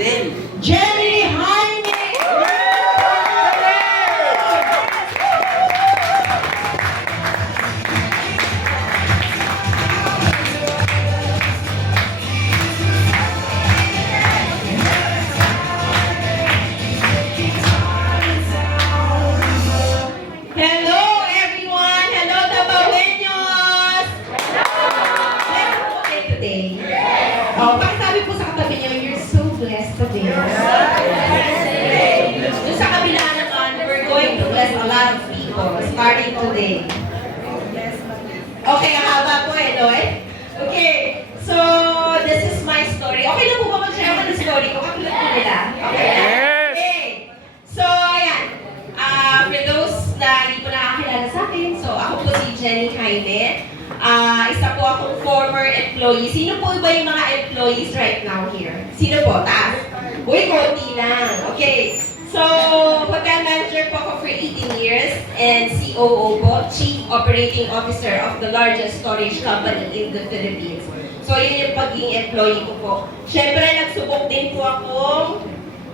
natin. Jenny Jaime! Hello everyone! Hello Tabaweños! Meron po kayo today? Oh, pakisabi po sa katabi niyo, you're so blessed today. Doon sa kabila naman, we're going to bless a lot of people starting today. Okay, ang haba po no Okay, so this is my story. Okay lang po ba mag-share ko ng story ko? Katulad po nila? Okay. Okay. So, ayan. For those na hindi po nakakilala sa akin, so ako po si Jenny Jaime. Isa po akong former employee. Sino po ba yung mga employees right now here? Sino po? Taas? Uy, konti lang. Okay. So, hotel manager po ako for 18 years and COO po, Chief Operating Officer of the largest storage company in the Philippines. So, yun yung pagiging employee ko po. Siyempre, nagsubok din po akong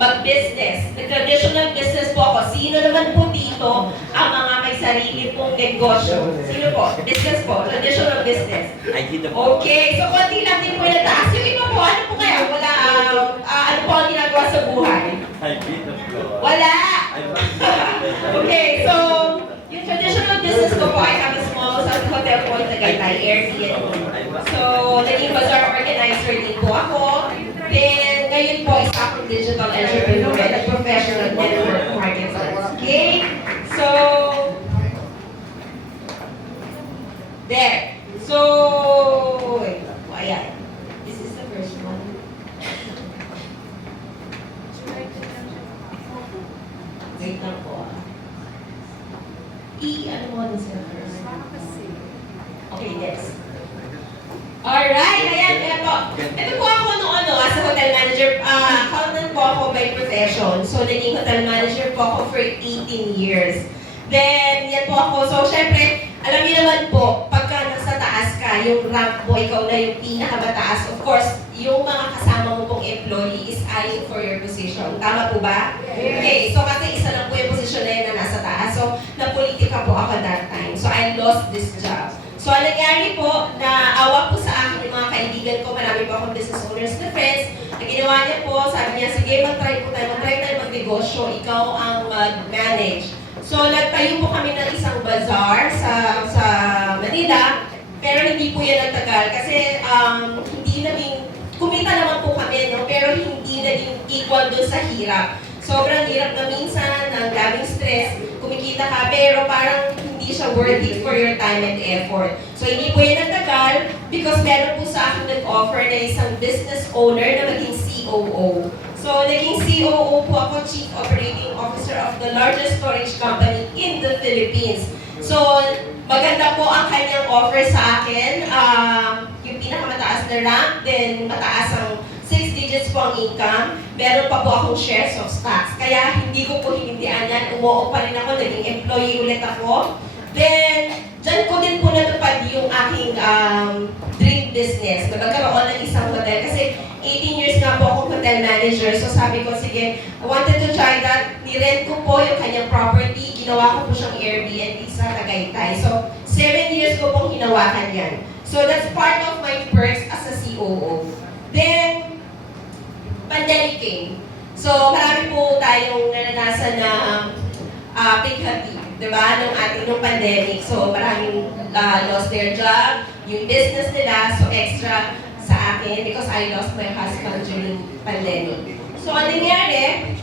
mag-business. Nag-traditional business po ako. Sino naman po dito ang mga may sarili pong negosyo? Sino po? Business po. Traditional business. Ay, dito po. Okay. So, konti lang din po yung nataas. Yung iba po, ano po kaya? Wala, ano po ang ginagawa sa buhay? Ay, dito po. Wala! Ay, Okay, so, yung traditional business ko po, I have a small hotel po in Tagaytay, Airbnb. So, naging bazaar organizer din po ako. Then, ngayon po, isa akong digital entrepreneur and a professional network marketer. Okay? So, there. So, wait. Ayan. This is the first one. Wait lang po. Ano mo na sila first? Okay, next. Alright, ayan po. Ito po ako as a hotel manager. Accountant po ako by profession. So, naging hotel manager po ako for 18 years. Then, yan po ako. So, syempre, alam niyo naman po, pagka nasa taas ka, yung rank mo, ikaw na yung pinakamataas. Of course, yung mga kasama mo pong employee is eyeing for your position. Tama po ba? Okay, so kasi isa lang po yung position na yun na nasa taas. So, napolitika po ako that time. So, I lost this job. So, ang nangyari po, na awa po sa akin yung mga kaibigan ko, marami po akong business owners na friends, ang ginawa niya po, sabi niya, sige, mag-try tayo mag-negosyo, ikaw ang mag-manage. So, nagtayo po kami ng isang bazaar sa Manila, pero hindi po yan nagtagal kasi hindi naging, kumita naman po kami, no? Pero hindi naging equal doon sa hirap. Sobrang hirap na minsan, ang daming stress, kumikita ka, pero parang hindi siya worth it for your time and effort. So, hindi po yan nagtagal because meron po sa akin nag-offer na isang business owner na maging COO. So, naging COO po ako, Chief Operating Officer of the largest storage company in the Philippines. So, maganda po ang kanyang offer sa akin. Yung pinakamataas na rank, then mataas ang 6 digits po ang income. Meron pa po akong shares of stocks. Kaya hindi ko po hinindihan yan. Umuo pa rin ako, naging employee ulit ako. Then, dyan ko din po natupad yung aking dream business. Nagkaroon ng isang hotel. Kasi 18 years na po akong hotel manager. So sabi ko, sige, I wanted to try that. Nirent ko po yung kanyang property. Ginawa ko po siyang Airbnb sa Tagaytay. So, 7 years ko pong hinawakan yan. So, that's part of my perks as a COO. Then, pandemic came. So, marami po tayong naranasan na pighati, diba, nung pandemic. So, maraming lost their job, yung business nila, so extra sa akin because I lost my husband during pandemic. So, ang nangyari,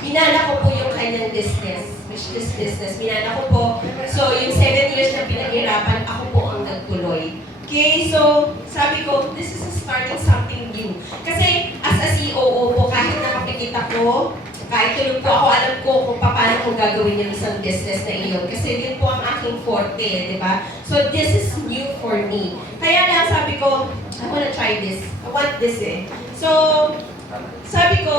minana ko po yung kanyang business, which is business. Minana ko po. So, yung 7 years na pinaghirapan, ako po ang nagtuloy. Okay, so sabi ko, this is starting something new. Kasi as a COO po, kahit nakapikita ko, kahit tulog po ako, alam ko kung paano ko gagawin yung isang business na iyon. Kasi yun po ang aking forte, di ba? So this is new for me. Kaya lang sabi ko, I wanna try this. I want this eh. So, sabi ko,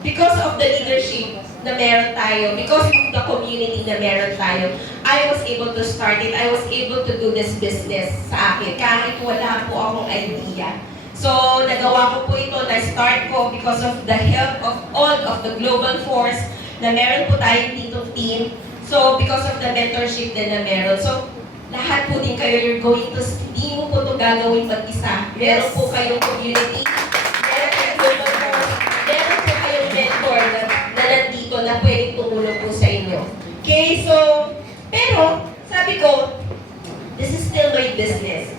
because of the leadership na meron tayo, because of the community na meron tayo, I was able to start it. I was able to do this business sa akin kahit wala po akong idea. So, nagawa ko po ito, na-start ko because of the help of all of the global force na meron po tayong ditong team. So, because of the mentorship din na meron. So, lahat po din kayo, you're going to, hindi mo po ito gagawin mag-isa. Meron po kayong community, meron kayong global force, meron po kayong mentor na nandito na pwedeng tumulong po sa inyo. Okay, so, pero, sabi ko, this is still my business.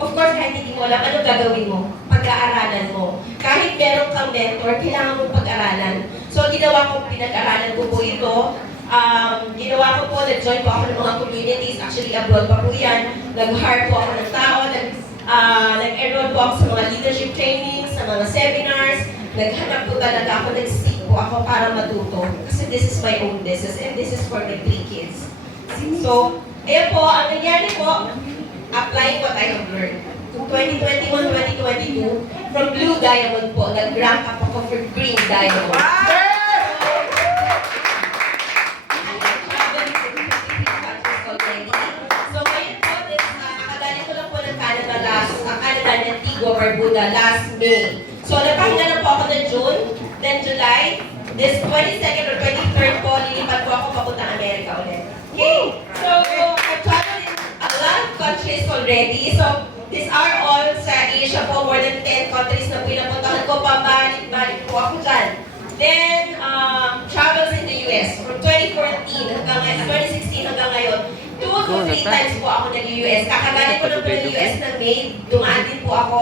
Of course, kahit hindi mo alam, ano gagawin mo? Pag-aaralan mo. Kahit meron kang mentor, kailangan mong pag-aralan. So, ginawa ko, pinag-aralan ko po ito. Ginawa ko po, nag-join po ako ng mga communities. Actually, abroad pa po yan. Nag-hire po ako ng tao. Nag-enroll po ako sa mga leadership trainings, sa mga seminars. Naghanap po talaga ako, nag-seek po ako para matuto. Kasi this is my own business and this is for my 3 kids. So, ayan po, ang nangyari po, applying what I have learned. 2021-2022, from Blue Diamond po, nag-rank up ako for Green Diamond. So ngayon po, nakagaling ko lang po ng Canada and Antigua, Barbuda last May. So nagpahinga na po ako ng June, then July, this 22nd or 23rd po, lilipat po ako papuntang Amerika ulit. Okay, so I've traveled in a lot of countries already. So, these are all sa Asia po, more than 10 countries na pinapuntahan ko, pabalik-balik po ako dyan. Then, travels in the US from 2014 hanggang 2016 hanggang ngayon. 2 to 3 times po ako nag-US. Kakagaling ko lang po ng US ng May, dumaan din po ako.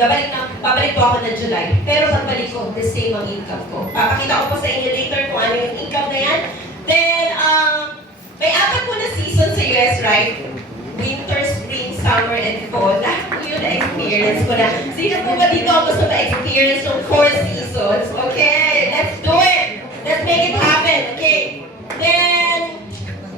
Babalik po ako ng July. Pero pagbalik ko, the same ang income ko. Papakita ko po sa inyo later kung ano yung income na yan. Then, may 4 po na season sa US, right? Winter, spring, summer, and fall. Lahat po yun na-experience ko na. Sino po ba dito ang gusto ma-experience ng 4 seasons? Okay, let's do it! Let's make it happen, okay? Then,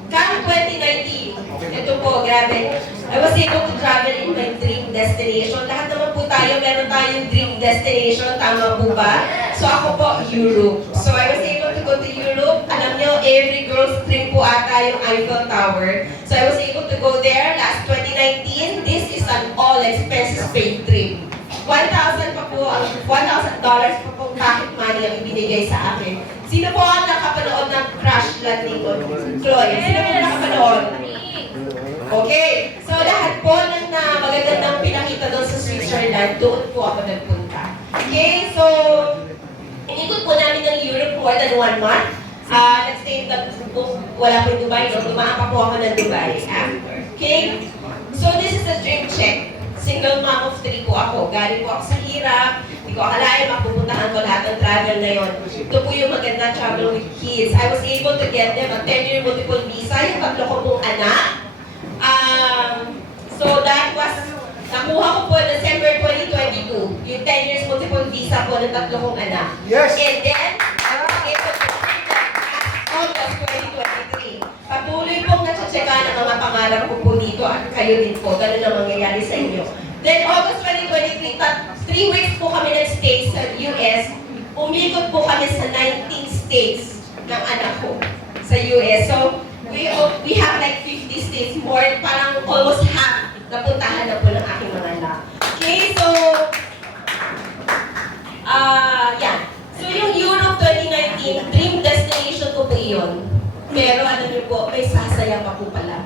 come 2019. Ito po, grabe. I was able to travel in my dream destination. Lahat naman po tayo, meron tayong dream destination. Tama po ba? So ako po, Europe. So I was able to go to Europe. Alam nyo, every girl's dream po ata yung Eiffel Tower. So I was able to go there last 2019. This is an all-expenses paid trip. $1,000 pa po pocket money ang ibinigay sa akin. Sino po ang nakapanood ng crash landing ko? Chloe, sino po nakapanood? Okay, so lahat po ng magagandang pinakita doon sa Switzerland, doon po ako nagpunta. Okay, so inikot po namin ng Europe more than 1 month. Let's say, wala po yung Dubai, no? Dumaan pa po ako ng Dubai after. Okay, so this is a dream check. Single mom of 3 po ako. Galing po ako sa hirap. Hindi ko akalain mapupuntahan ko lahat ng travel na yon. Ito po yung maganda travel with kids. I was able to get them a 10-year multiple visa. Yung 3 ko pong anak. So that was, nakuha ko po December 2022, yung 10 years multiple visa po ng 3 kong anak. Yes! And then, I was able to take that August 2023. Patuloy pong natsatsaga ng mga pangarap ko po dito at kayo din po, ganun ang mangyayari sa inyo. Then August 2023, 3 weeks po kami nag-stay sa US, umikot po kami sa 19 states ng anak ko sa US. So, we have like 50 states more, parang almost half napuntahan na po ng aking mga anak. Okay, so, yeah. So, yung Europe 2019, dream destination ko po iyon. Pero alam niyo po, may sasaya pa po pala.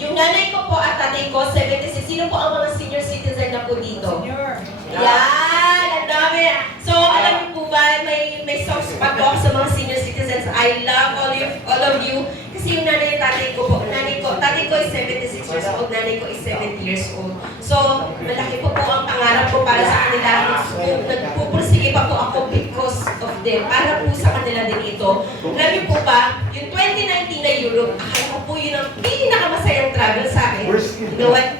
Yung nanay ko po at tatay ko, 76. Sino po ang mga senior citizen na po dito? Senior. Yan, ang dami. So, alam niyo po ba, may soft spot po ako sa mga senior citizens. I love all of you. Kasi yung nanay at tatay ko po, tatay ko is 76 years old, nanay ko is 70 years old. So, malaki po ang pangarap ko para sa kanila. Nagpupursige pa po ako because of them. Para po sa kanila din ito. Alam niyo po ba, yung 2019 na Europe, akala ko po yun ang pinakamasayang travel sa akin. You know what?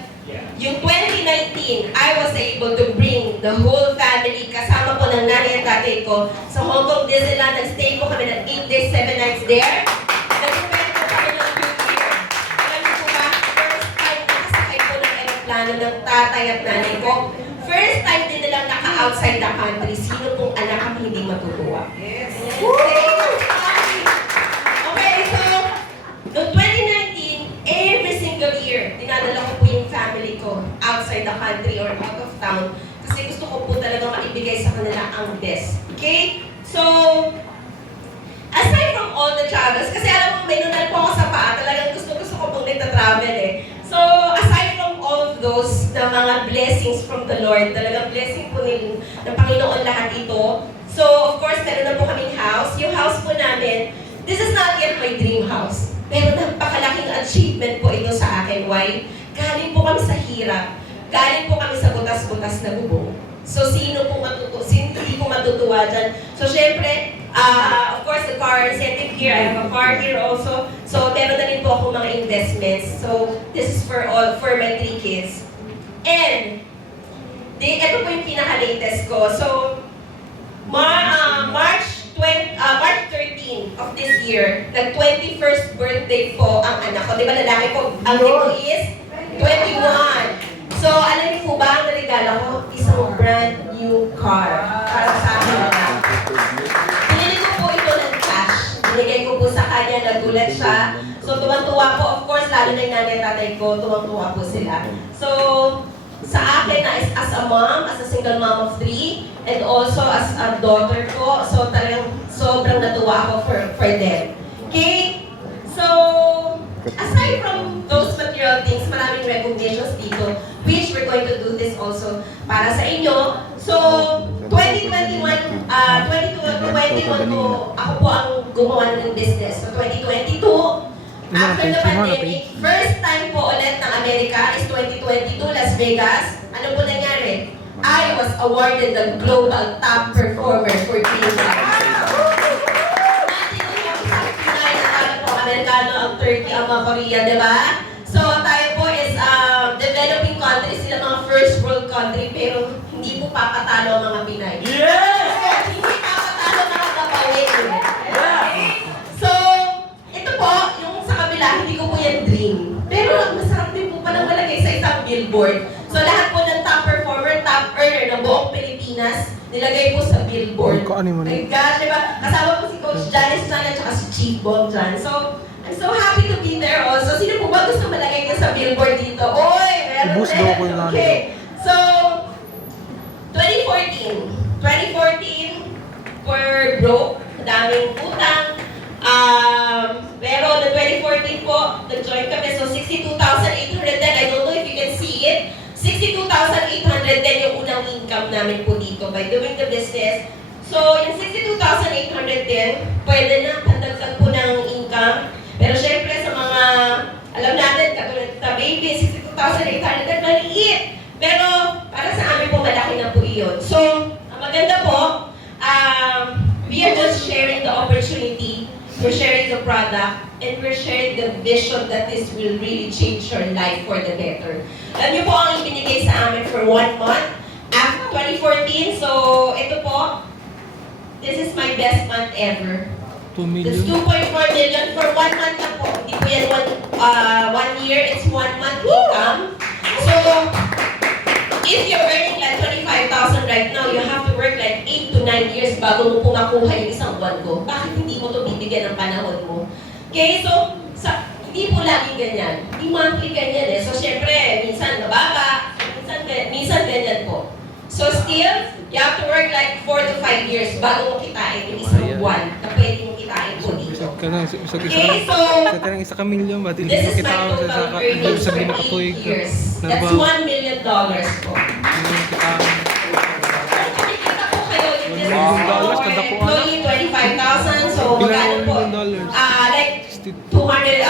Yung 2019, I was able to bring the whole family, kasama po ng nanay at tatay ko, sa Hong Kong Disneyland. Nag-stay po kami ng 8 days, 7 nights there. Nag-spend po kami ng 2 years. Alam niyo po ba, first time nakasakay po ng aeroplano ng tatay at nanay ko. First time din nilang naka-outside the country. Sino pong anak ang hindi matutuwa? Yes. Okay, so, noong 2019, every single year, dinadala ko po yung family ko outside the country or out of town. Kasi gusto ko po talaga maibigay sa kanila ang best. Okay? So, aside from all the travels, kasi alam mo, may nunal po ako sa paa, talagang gusto ko pong nagta-travel eh. So, aside from all of those na mga blessings from the Lord, talagang blessing po ng Panginoon lahat ito. So, of course, meron na po kaming house. Yung house po namin, this is not yet my dream house. Pero napakalaking achievement po ito sa akin. Why? Galing po kami sa hirap. Galing po kami sa butas-butas na bubong. So, sino hindi po matutuwa dyan? So, syempre, of course, the car incentive here. I have a car here also. So, meron na rin po ako mga investments. So, this is for my 3 kids. And, ito po yung pinaka-latest ko. So, March 13 of this year, the 21st birthday po ang anak ko. Di ba lalaki ko? Ang nito is 21. So, alam niyo po ba ang regalo ko? Isang brand new car. Para sa akin na. Pinili ko po ito ng cash. Binigay ko po sa kanya, nagulat siya. So, tuwang-tuwa po, of course, lalo na yung nanay tatay ko, tuwang-tuwa po sila. So, sa akin na as a mom, as a single mom of 3, and also as a daughter ko, so talagang sobrang natuwa ako for them. Okay? So, aside from those material things, maraming recognitions dito, which we're going to do this also para sa inyo. So, 2021 po, ako po ang gumawa ng business. So, 2022, after the pandemic, first time po ulit ng Amerika is 2022, Las Vegas. Ano po nangyari? I was awarded the Global Top Performer for Green Life. Amerikano, ang Turkey, ang mga Korea, di ba? So, tayo po is developing country, sila mga first world country, pero hindi po papatalo ang mga Pinay. Yes! Hindi papatalo mga kapawin. So, ito po, yung sa kabila, hindi ko po yan dream. Pero masarap din po palang malagay sa isang billboard. So, lahat po ng top performer, top earner ng buong Pilipinas, nilagay po sa billboard. My gosh, diba? Kasama po si Coach Janice Chan at saka si Chief Bong Chan. So, I'm so happy to be there also. Sino po ba gusto malagay niya sa billboard dito? Oy! Meron din. Okay. So, 2014. 2014, we're broke. Daming utang. Pero the 2014 po, nag-join kami. So, 62,810. I don't know if you can see it. 62,810 yung unang income namin po dito by doing the business. So, yung 62,810, pwede na pandagdag po ng income. Pero syempre sa mga, alam natin, katulad sa baby, 62,800, maliit. Pero para sa amin po, malaki na po iyon. So, ang maganda po, we are just sharing the opportunity, we're sharing the product, and we're sharing the vision that this will really change your life for the better. Alam niyo po ang ibinigay sa amin for 1 month after 2014. So, ito po, this is my best month ever. 2 million? It's 2.4 million for 1 month lang po. Hindi po yan 1 year, it's 1 month income. So, if you're earning like 25,000 right now, you have to work like 8 to 9 years bago mo po makuha yung isang buwan ko. Bakit hindi mo to bibigyan ng panahon mo? Okay, so, hindi po laging ganyan. Hindi monthly ganyan eh. So, syempre, minsan mababa, minsan ganyan po. So, still, you have to work like 4 to 5 years bago mo kitain yung isang buwan na pwede mo kitain po dito. Okay, so, isa ka milyon ba? this is my total earnings for 8 years. That's $1 million po. Nakikita po kayo, yung this is for employee, 25,000. So, magkano po? Like, 200,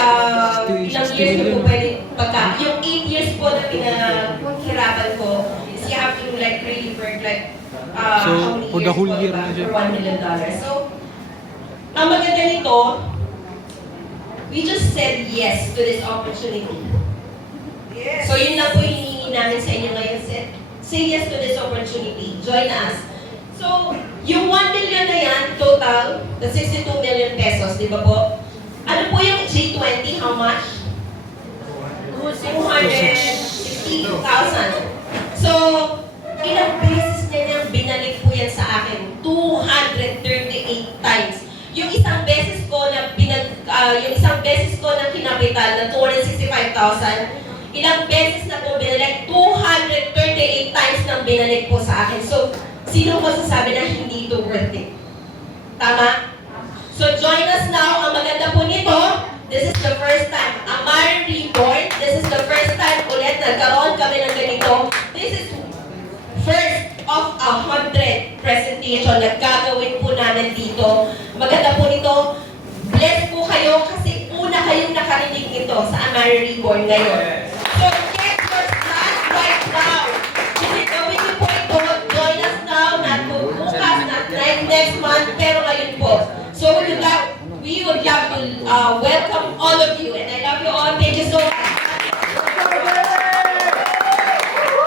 ilang years ko po pwede pagka. Yung 8 years po na pinaghirapan ko is you have to like really work like so, for the whole year na siya. For $1 million. So, ang maganda nito, we just said yes to this opportunity. Yes. So, yun lang po yung hinihingi namin sa inyo ngayon. Say yes to this opportunity. Join us. So, yung 1 million na yan, total, the 62 million pesos, di ba po? Ano po yung G20? How much? 260,000. So, ilang beses niya niyang binalik po yan sa akin? 238 times. Yung isang beses ko na kinapital na 265,000, Ilang beses na po binalik, 238 times nang binalik po sa akin. So, sino masasabi na hindi ito worth it? Tama? So, join us now. Ang maganda po nito, this is the first time. Amari Reborn, this is the first time ulit nagkaroon kami ng ganito. This is first of 100 presentation na gagawin po namin dito. Maganda po nito, bless po kayo kasi una kayong nakarinig nito sa Amari Reborn ngayon. So get your stand right now. Kasi gawin niyo po ito, join us now, not po bukas, not next month, pero